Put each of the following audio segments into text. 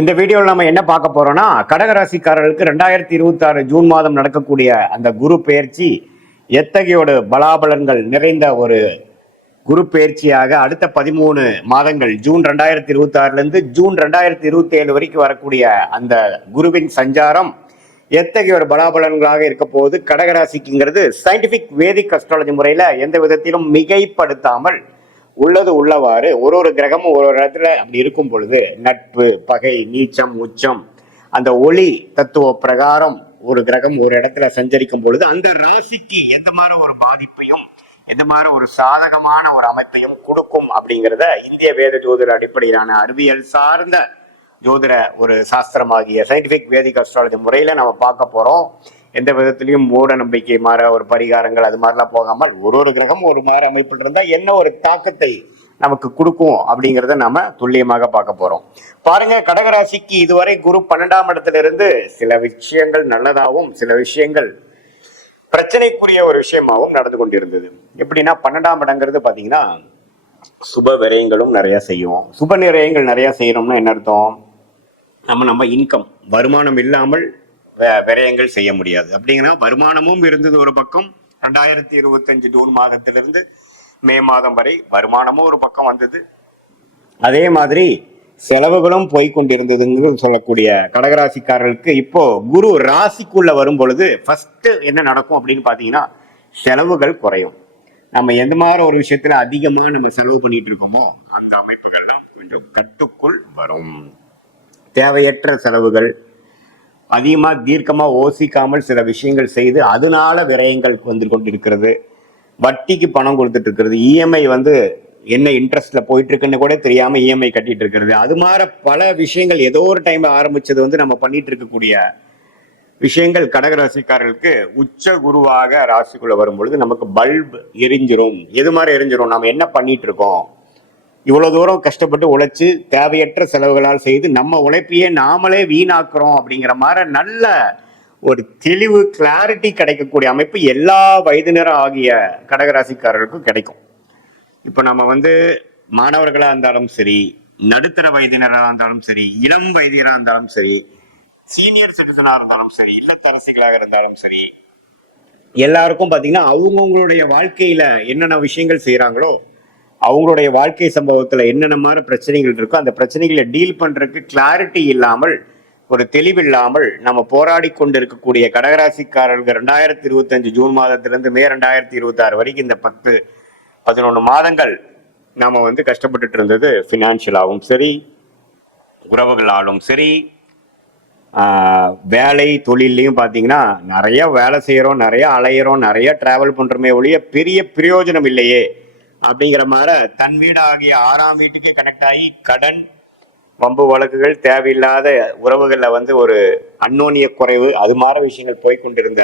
இந்த வீடியோவில் நம்ம என்ன பார்க்க போறோம்னா, கடகராசிக்காரர்களுக்கு 2026 ஜூன் மாதம் நடக்கக்கூடிய அந்த குரு பெயர்ச்சி எத்தகைய ஒரு பலாபலன்கள் நிறைந்த ஒரு குரு பெயர்ச்சியாக அடுத்த 13 மாதங்கள் ஜூன் 2026 ஜூன் 2027 வரைக்கும் வரக்கூடிய அந்த குருவின் சஞ்சாரம் எத்தகைய ஒரு பலாபலன்களாக இருக்க போது கடகராசிக்குங்கிறது சயின்டிபிக் வேதிக் அஸ்ட்ராலஜி முறையில எந்த விதத்திலும் மிகைப்படுத்தாமல் உள்ளது உள்ளவாறு ஒரு கிரகமும் ஒரு இடத்துல அப்படி இருக்கும் பொழுது நட்பு பகை நீச்சம் உச்சம் அந்த ஒளி தத்துவ பிரகாரம் ஒரு கிரகம் ஒரு இடத்துல சஞ்சரிக்கும் பொழுது அந்த ராசிக்கு எந்த மாதிரி ஒரு பாதிப்பையும் எந்த மாதிரி ஒரு சாதகமான ஒரு அமைப்பையும் கொடுக்கும் அப்படிங்கிறத இந்திய வேத ஜோதிட அடிப்படையிலான அறிவியல் சார்ந்த ஜோதிட ஒரு சாஸ்திரமாகிய சயின்டிபிக் வேதிக் அஸ்ட்ராலஜி முறையில நம்ம பார்க்க போறோம். எந்த விதத்திலையும் மூட நம்பிக்கை மாற ஒரு பரிகாரங்கள் அது மாதிரிலாம் போகாமல் ஒரு கிரகம் ஒரு மாதிரி அமைப்பில் இருந்தா என்ன ஒரு தாக்கத்தை நமக்கு கொடுக்கும் அப்படிங்கிறத நாம துல்லியமாக பார்க்க போறோம். பாருங்க, கடகராசிக்கு இதுவரை குரு 12ஆம் இடத்துல இருந்து சில விஷயங்கள் நல்லதாகவும் சில விஷயங்கள் பிரச்சனைக்குரிய ஒரு விஷயமாகவும் நடந்து கொண்டிருந்தது. எப்படின்னா 12ஆம் இடங்கிறது பாத்தீங்கன்னா சுப விரயங்களும் நிறைய செய்யும். சுப விரயங்கள் நிறைய செய்யணும்னா என்ன அர்த்தம்? நம்ம இன்கம் வருமானம் இல்லாமல் விரயங்கள் செய்ய முடியாது. அப்படிங்கன்னா வருமானமும் இருந்தது ஒரு பக்கம். 2025 ஜூன் மாதத்திலிருந்து மே மாதம் வரை வருமானமும் ஒரு பக்கம் வந்தது. அதே மாதிரி செலவுகளும் போய்கொண்டிருந்ததுன்னு சொல்லக்கூடிய கடகராசிக்காரர்களுக்கு இப்போ குரு ராசிக்குள்ள வரும் பொழுது ஃபர்ஸ்ட் என்ன நடக்கும் அப்படின்னு பாத்தீங்கன்னா செலவுகள் குறையும். நம்ம எந்த மாதிரி ஒரு விஷயத்துல அதிகமா நம்ம செலவு பண்ணிட்டு இருக்கோமோ அந்த அமைப்புகள்லாம் கொஞ்சம் கட்டுக்குள் வரும். தேவையற்ற செலவுகள் அதிகமா தீர்க்கமா யோசிக்காமல் சில விஷயங்கள் செய்து அதனால விரயங்கள் வந்து கொண்டிருக்கிறது. வட்டிக்கு பணம் கொடுத்துட்டு இருக்கிறது, இஎம்ஐ என்ன இன்ட்ரெஸ்ட்ல போயிட்டு இருக்குன்னு கூட தெரியாம இஎம்ஐ கட்டிட்டு இருக்கிறது, அது மாதிரி பல விஷயங்கள் ஏதோ ஒரு டைம் ஆரம்பிச்சது நம்ம பண்ணிட்டு இருக்கக்கூடிய விஷயங்கள் கடகராசிக்காரர்களுக்கு உச்ச குருவாக ராசிக்குள்ள வரும்பொழுது நமக்கு பல்ப் எரிஞ்சிரும். எது மாதிரி எரிஞ்சிரும்? நம்ம என்ன பண்ணிட்டு இருக்கோம்? இவ்வளவு தூரம் கஷ்டப்பட்டு உழைச்சு தேவையற்ற செலவுகளால் செய்து நம்ம உழைப்பையே நாமளே வீணாக்குறோம் அப்படிங்கிற மாதிரி நல்ல ஒரு தெளிவு கிளாரிட்டி கிடைக்கக்கூடிய அமைப்பு எல்லா வயதினர் ஆகிய கடகராசிக்காரர்களுக்கும் கிடைக்கும். இப்போ நம்ம மாணவர்களா இருந்தாலும் சரி, நடுத்தர வயதினராக இருந்தாலும் சரி, இளம் வயதினராக இருந்தாலும் சரி, சீனியர் சிட்டிசனா இருந்தாலும் சரி, இல்லத்தரசிகளாக இருந்தாலும் சரி, எல்லாருக்கும் பாத்தீங்கன்னா அவங்கவுங்களுடைய வாழ்க்கையில என்னென்ன விஷயங்கள் செய்யறாங்களோ அவங்களுடைய வாழ்க்கை சம்பவத்துல என்னென்ன மாதிரி பிரச்சனைகள் இருக்கோ அந்த பிரச்சனைகளை டீல் பண்றதுக்கு கிளாரிட்டி இல்லாமல் ஒரு தெளிவில்லாமல் நம்ம போராடி கொண்டு இருக்கக்கூடிய கடகராசிக்காரர்கள் 2025 ஜூன் மாதத்திலிருந்து மே 2026 வரைக்கும் இந்த 10-11 மாதங்கள் நாம கஷ்டப்பட்டுட்டு இருந்தது. பினான்சியலாகவும் சரி, உறவுகளாலும் சரி, வேலை தொழிலையும் பார்த்தீங்கன்னா நிறைய வேலை செய்யறோம், நிறைய அலையிறோம், நிறைய டிராவல் பண்றோமே ஒழிய பெரிய பிரயோஜனம் இல்லையே அப்படிங்கிற மாதிரி தன் வீடு ஆகிய 6ஆம் வீட்டுக்கே கனெக்ட் ஆகி கடன் வம்பு வழக்குகள் தேவையில்லாத உறவுகள்ல ஒரு அன்னோனிய குறைவு அது மாதிரி விஷயங்கள் போய்கொண்டிருந்த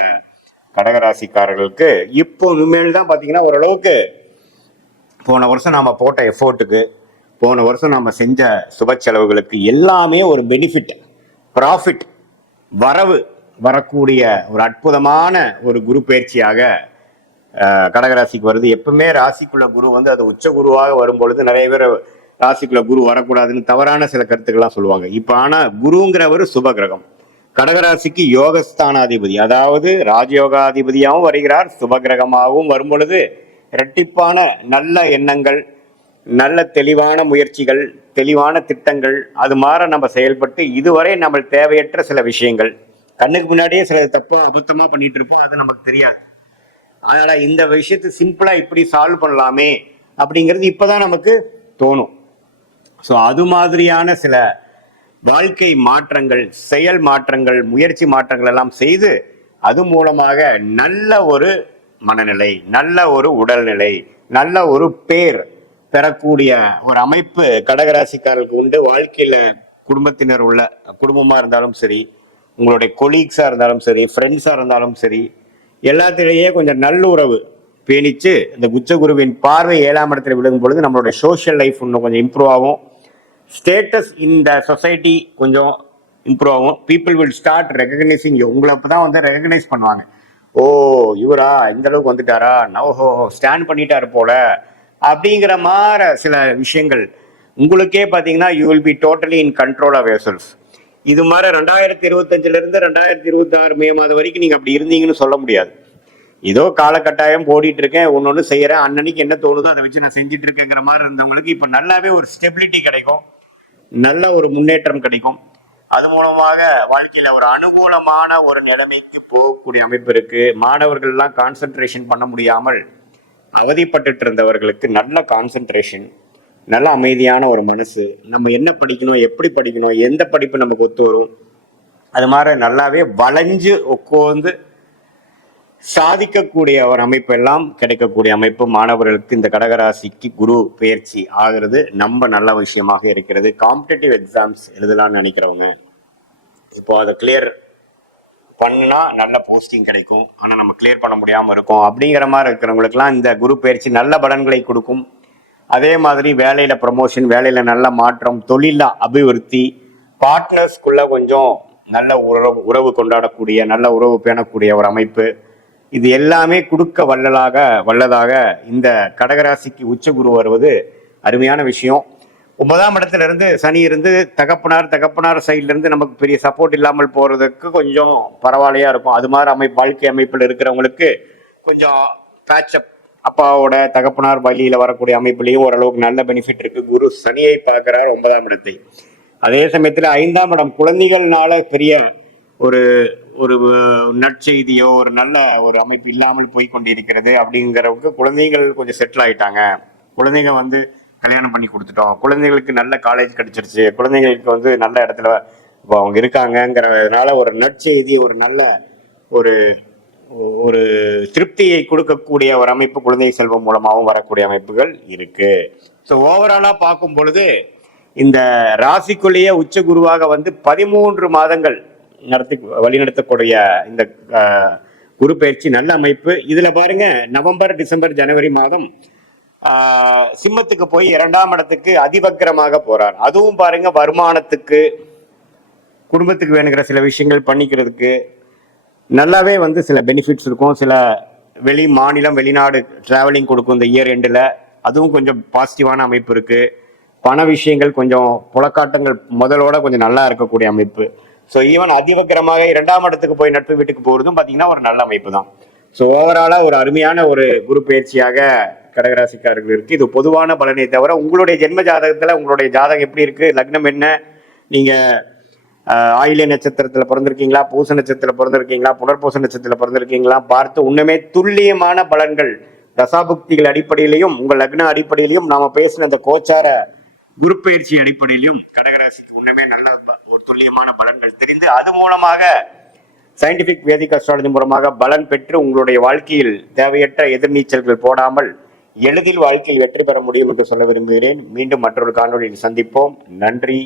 கடகராசிக்காரர்களுக்கு இப்போ இனிமேல் தான் பாத்தீங்கன்னா ஓரளவுக்கு போன வருஷம் நாம போட்ட எஃபோர்ட்டுக்கு, போன வருஷம் நாம செஞ்ச சுப செலவுகளுக்கு எல்லாமே ஒரு பெனிஃபிட், ப்ராஃபிட், வரவு வரக்கூடிய ஒரு அற்புதமான ஒரு குரு பயிற்சியாக கடகராசிக்கு வருது. எப்பவுமே ராசிக்குள்ள குரு அது உச்ச குருவாக வரும் பொழுது நிறைய பேர் ராசிக்குள்ள குரு வரக்கூடாதுன்னு தவறான சில கருத்துக்கள்லாம் சொல்லுவாங்க. இப்ப ஆனா குருங்கிறவர் சுப கிரகம், கடகராசிக்கு யோகஸ்தானாதிபதி, அதாவது ராஜயோகாதிபதியாகவும் வருகிறார், சுப கிரகமாகவும் வரும் பொழுது இரட்டிப்பான நல்ல எண்ணங்கள், நல்ல தெளிவான முயற்சிகள், தெளிவான திட்டங்கள் அது மாதிரி நம்ம செயல்பட்டு இதுவரை நம்ம தேவையற்ற சில விஷயங்கள் கண்ணுக்கு முன்னாடியே சில தப்பா அபத்தமா பண்ணிட்டு இருப்போம், அது நமக்கு தெரியாது. அதனால இந்த விஷயத்தை சிம்பிளா இப்படி சால்வ் பண்ணலாமே அப்படிங்கிறது இப்பதான் நமக்கு தோணும். ஸோ அது மாதிரியான சில வாழ்க்கை மாற்றங்கள், செயல் மாற்றங்கள், முயற்சி மாற்றங்கள் எல்லாம் செய்து அது மூலமாக நல்ல ஒரு மனநிலை, நல்ல ஒரு உடல்நிலை, நல்ல ஒரு பேர் பெறக்கூடிய ஒரு அமைப்பு கடகராசிக்காரர்களுக்கு உண்டு. வாழ்க்கையில குடும்பத்தினர் உள்ள குடும்பமா இருந்தாலும் சரி, உங்களுடைய கொலீக்ஸா இருந்தாலும் சரி, ஃப்ரெண்ட்ஸா இருந்தாலும் சரி, எல்லாத்திலேயே கொஞ்சம் நல்லுறவு பேணிச்சு இந்த உச்சகுருவின் பார்வை 7ஆம் இடத்துல விழுகும் பொழுது நம்மளுடைய சோஷியல் லைஃப் இன்னும் கொஞ்சம் இம்ப்ரூவ் ஆகும். ஸ்டேட்டஸ் இந்த சொசைட்டி கொஞ்சம் இம்ப்ரூவ் ஆகும். People will start recognising you. உங்களை அப்பதான் ரெகக்னைஸ் பண்ணுவாங்க. ஓ இவரா இந்த அளவுக்கு வந்துட்டாரா, ஓஹோ ஸ்டாண்ட் பண்ணிட்டாரு போல அப்படிங்கிற மாதிரி சில விஷயங்கள் உங்களுக்கே பார்த்தீங்கன்னா you will be totally in control of yourself. இது மாதிரி 2025 இருந்து 2026 மே மாதம் வரைக்கும் நீங்க அப்படி இருந்தீங்கன்னு சொல்ல முடியாது. ஏதோ காலகட்டாயம் ஓடிட்டு இருக்கேன், ஒன்னொன்னு செய்யறேன், அன்னன்னைக்கு என்ன தோணுதோ அதை வச்சு நான் செஞ்சுட்டு இருக்கேங்கிற மாதிரி இருந்தவங்களுக்கு இப்ப நல்லாவே ஒரு ஸ்டெபிலிட்டி கிடைக்கும், நல்ல ஒரு முன்னேற்றம் கிடைக்கும். அது மூலமாக வாழ்க்கையில ஒரு அனுகூலமான ஒரு நிலைமைக்கு போகக்கூடிய அமைப்பு இருக்கு. மாணவர்கள் எல்லாம் கான்சென்ட்ரேஷன் பண்ண முடியாமல் அவதிப்பட்டு இருந்தவர்களுக்கு நல்ல கான்சென்ட்ரேஷன், நல்ல அமைதியான ஒரு மனசு, நம்ம என்ன படிக்கணும், எப்படி படிக்கணும், எந்த படிப்பு நமக்கு ஒத்து வரும், அது மாதிரி நல்லாவே வளைஞ்சு உட்கார்ந்து சாதிக்கக்கூடிய ஒரு அமைப்பு எல்லாம் கிடைக்கக்கூடிய அமைப்பு மாணவர்களுக்கு இந்த கடகராசிக்கு குரு பயிற்சி ஆகிறது நம்ம நல்ல விஷயமாக இருக்கிறது. காம்படிட்டிவ் எக்ஸாம்ஸ் எழுதலாம்னு நினைக்கிறவங்க இப்போ அதை கிளியர் பண்ணுனா நல்ல போஸ்டிங் கிடைக்கும், ஆனா நம்ம கிளியர் பண்ண முடியாம இருக்கோம் அப்படிங்கிற மாதிரி இருக்கிறவங்களுக்குலாம் இந்த குரு பயிற்சி நல்ல பலன்களை கொடுக்கும். அதே மாதிரி வேலையில ப்ரமோஷன், வேலையில நல்ல மாற்றம், தொழில அபிவிருத்தி, பார்ட்னர்ஸ்குள்ள கொஞ்சம் நல்ல உறவு கொண்டாடக்கூடிய, நல்ல உறவு பேணக்கூடிய ஒரு அமைப்பு, இது எல்லாமே கொடுக்க வல்லதாக இந்த கடகராசிக்கு உச்ச குரு வருவது அருமையான விஷயம். 9ஆம் இடத்துல இருந்து சனி இருந்து தகப்பனார் சைட்ல இருந்து நமக்கு பெரிய சப்போர்ட் இல்லாமல் போறதுக்கு கொஞ்சம் பரவாயில்லையா இருக்கும். அது மாதிரி வாழ்க்கை அமைப்பில் இருக்கிறவங்களுக்கு கொஞ்சம் பேட்சப், அப்பாவோட தகப்பனார் வழியில வரக்கூடிய அமைப்புலையும் ஓரளவுக்கு நல்ல பெனிஃபிட் இருக்கு. குரு சனியை பார்க்கிறார் 9ஆம் இடத்தை. அதே சமயத்துல 5ஆம் இடம் குழந்தைகள்னால பெரிய ஒரு ஒரு நற்செய்தியோ ஒரு நல்ல ஒரு அமைப்பு இல்லாமல் போய் கொண்டிருக்கிறது. அப்படிங்கிறவங்க குழந்தைகள் கொஞ்சம் செட்டில் ஆயிட்டாங்க, குழந்தைங்க கல்யாணம் பண்ணி கொடுத்துட்டோம், குழந்தைகளுக்கு நல்ல காலேஜ் கிடைச்சிருச்சு, குழந்தைங்களுக்கு நல்ல இடத்துல அவங்க இருக்காங்கிறதுனால ஒரு நற்செய்தி, ஒரு நல்ல ஒரு ஒரு திருப்தியை கொடுக்கக்கூடிய ஒரு அமைப்பு குழந்தை செல்வம் மூலமாகவும் வரக்கூடிய அமைப்புகள் இருக்கு. ஸோ ஓவராலா பார்க்கும் பொழுது இந்த ராசிக்குள்ளேயே உச்ச குருவாக 13 மாதங்கள் வழிநடத்தக்கூடிய இந்த குரு பயிற்சி நல்ல அமைப்பு. இதுல பாருங்க, நவம்பர், டிசம்பர், ஜனவரி மாதம் சிம்மத்துக்கு போய் 2ஆம் இடத்துக்கு அதிவக்கிரமாக போறார். அதுவும் பாருங்க வருமானத்துக்கு, குடும்பத்துக்கு வேணுங்கிற சில விஷயங்கள் பண்ணிக்கிறதுக்கு நல்லாவே சில பெனிஃபிட்ஸ் இருக்கும். சில வெளி மாநிலம் வெளிநாடு டிராவலிங் கொடுக்கும் இந்த இயர் எண்டில், அதுவும் கொஞ்சம் பாசிட்டிவான அமைப்பு இருக்கு. பண விஷயங்கள் கொஞ்சம் புலக்காட்டங்கள் முதலோட கொஞ்சம் நல்லா இருக்கக்கூடிய அமைப்பு. ஸோ ஈவன் அதிவக்கிரமாக 2ஆம் இடத்துக்கு போய் நட்பு வீட்டுக்கு போறதும் பார்த்தீங்கன்னா ஒரு நல்ல அமைப்பு தான். ஸோ ஓவராலா ஒரு அருமையான ஒரு குரு பயிற்சியாக கடகராசிக்காரர்கள் இருக்கு. இது பொதுவான பலனை தவிர உங்களுடைய ஜென்ம ஜாதகத்துல உங்களுடைய ஜாதகம் எப்படி இருக்கு, லக்னம் என்ன, நீங்க ஆயில்ய நட்சத்திரத்துல பிறந்திருக்கீங்களா, பூச நட்சத்திரத்துல பிறந்திருக்கீங்களா, புனர்பூச நட்சத்திரத்துல பிறந்திருக்கீங்களா பார்த்து உண்மையுமே துல்லியமான பலன்கள் தசாபுக்திகள் அடிப்படையிலையும் உங்கள் லக்ன அடிப்படையிலையும் நாம பேசின அந்த கோச்சார குரு பயிற்சி அடிப்படையிலையும் கடகராசிக்கு உண்மையுமே நல்ல ஒரு துல்லியமான பலன்கள் தெரிந்து அது மூலமாக சயின்டிபிக் வேதிக் அஸ்ட்ராலஜி மூலமாக பலன் பெற்று உங்களுடைய வாழ்க்கையில் தேவையற்ற எதிர்நீச்சல்கள் போடாமல் எளிதில் வாழ்க்கையில் வெற்றி பெற முடியும் என்று சொல்ல விரும்புகிறேன். மீண்டும் மற்றொரு காணொலியில் சந்திப்போம். நன்றி.